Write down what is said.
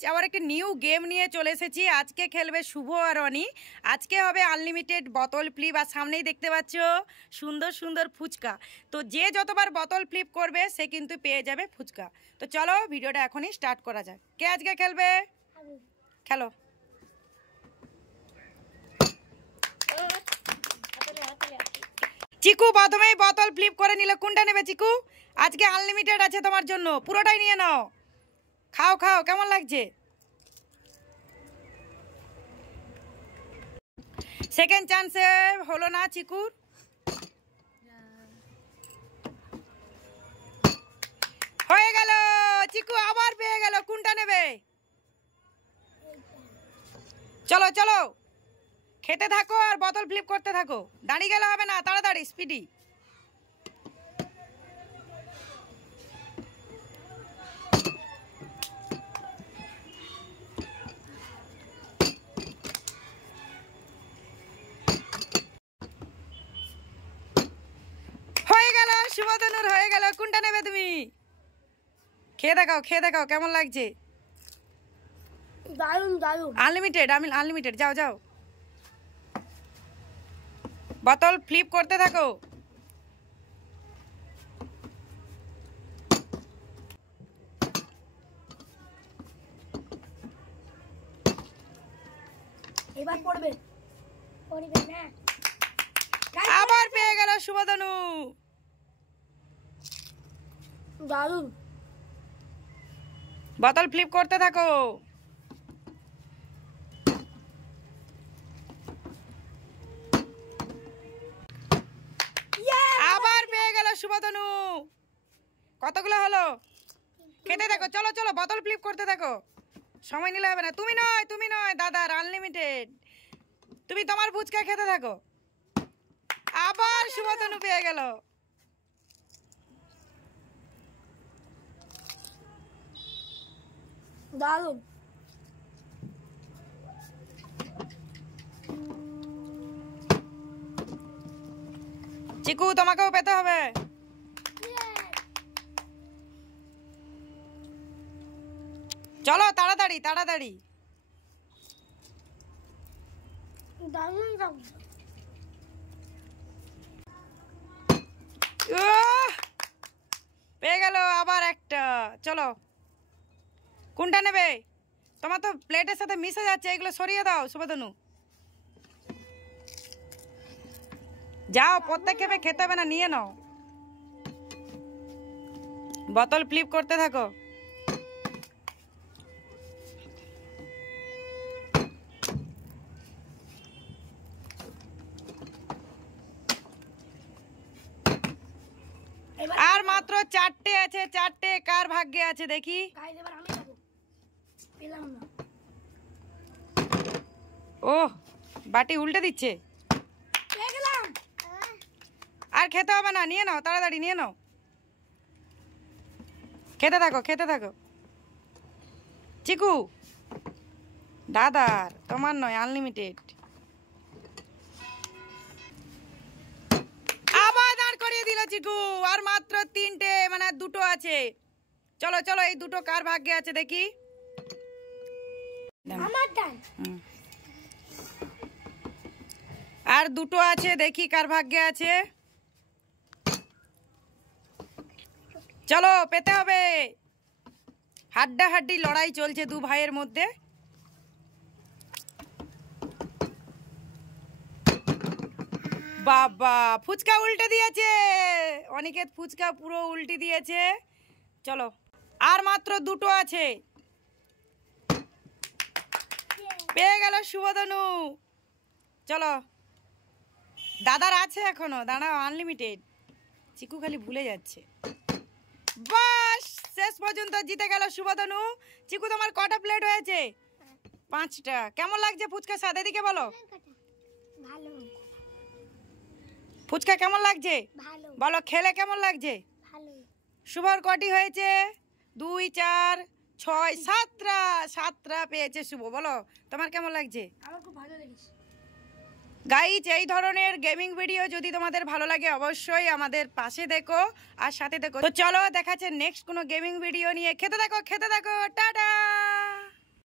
Guys আবার একটা new game নিয়ে চলে এসেছি। আজকে খেলবে শুভ আর অনি। আজকে হবে আনলিমিটেড বোতল ফ্লিপ, আর সামনেই দেখতে পাচ্ছ সুন্দর সুন্দর ফুচকা। তো যে যতবার বোতল ফ্লিপ করবে সে কিন্তু পেয়ে যাবে ফুচকা। তো চলো ভিডিওটা এখনই স্টার্ট করা যাক। কে আজকে খেলবে? খেলো। চিকু প্রথমেই বোতল ফ্লিপ করে নিলে, কোনটা নেবে চিকু? আজকে আনলিমিটেড আছে তোমার জন্য, পুরোটাই নিয়ে নাও। খাও খাও, কেমন লাগছে? সেকেন্ড চান্সে হলো না চিকুর। হয়ে গেল, চিকু আবার পেয়ে গেল। কোনটা নেবে? চলো চলো, খেতে থাকো আর বোতল ফ্লিপ করতে থাকো। দাঁড়িয়ে গেলে হবে না, তাড়াতাড়ি স্পিডি। হয়ে গেল, শুভতনুর হয়ে গেল। কোনটা নেবে তুমি? খেয়ে দেখাও, খেয়ে দেখাও কেমন লাগছে। দারুন দারুন। আনলিমিটেড, আমি আনলিমিটেড। যাও যাও, বোতল ফ্লিপ করতে থাকো। এবার পড়বে পড়বে না। আবার পেয়ে গেল শুভতনু। দারুন, বোতল ফ্লিপ করতে থাকো। আবার পেয়ে গেল শুভতনু। কতগুলো হলো? খেতে থাকো, চলো চলো, বোতল ফ্লিপ করতে থাকো। সময় নিলে হবে না। তুমি নয়, তুমি নয়, দাদার আনলিমিটেড। তুমি তোমার ফুচকা খেতে থাকো। আবার শুভতনু পেয়ে গেল। দারুন। চিকু তোমাকেও পেতে হবে। চলো তাড়াতাড়ি তাড়াতাড়ি। দারুন দারুন। পেয়ে গেল আবার একটা। চলো, কোনটা নেবে? তোমার তো প্লেটের সাথে মিশে যাচ্ছে, এগুলো সরিয়ে দাও শুভতনু। যাও, প্রত্যেক খেপে খেতে হবে না, নিয়ে নাও। বোতল ফ্লিপ করতে থাকো। আর মাত্র চারটে আছে, চারটে। কার ভাগ্যে আছে দেখি। গাইস এবার আমি যাব। পেলাম না। ওহ, বাটি উল্টে দিচ্ছে। পেয়ে গেলাম। আর খেতে হবে না, নিয়ে নাও, তাড়াতাড়ি নিয়ে নাও। খেতে থাকো, খেতে থাকো। চিকু দাদার, তোমার নয়, আনলিমিটেড। আবার দাঁড় করিয়ে দিল চিকু। আর মাত্র তিনটে, মানে দুটো আছে। চলো চলো, এই দুটো কার ভাগ্যে আছে দেখি। আমার টান। আর দুটো আছে, দেখি কার ভাগ্যে আছে। চলো, পেতে হবে। হাড্ডাহাড্ডি লড়াই চলছে দু ভাইয়ের মধ্যে। বাবা, ফুচকা উল্টে দিয়েছে অনিকেত, ফুচকা পুরো উল্টে দিয়েছে। চলো, আর মাত্র দুটো আছে। পেয়ে গেল শুভতনু। চলো, দাদার আছে এখনো, দাঁড়াও, আনলিমিটেড। চিকু খালি ভুলে যাচ্ছে। বাস, শেষ পর্যন্ত জিতে গেল শুভতনু। চিকু তোমার কটা প্লেট হয়েছে? 5টা। কেমন লাগছে ফুচকা স্বাদ? এদিকে বলো। ভালো ফুচকা কেমন লাগছে ভালো বলো, খেলে কেমন লাগছে? ভালো। শুভর কটি হয়েছে? 2, 4, 6, 7টা। 7টা পেয়েছে শুভ। বলো তোমার কেমন লাগছে? আমার খুব ভালো লেগেছে। গাইজ, এই ধরনের গেমিং ভিডিও যদি তোমাদের ভালো লাগে অবশ্যই আমাদের পাশে দেখো আর সাথে দেখো। তো চলো, দেখাচ্ছে নেক্সট কোনো গেমিং ভিডিও নিয়ে। খেতে দেখো, খেতে দেখো, টাটা।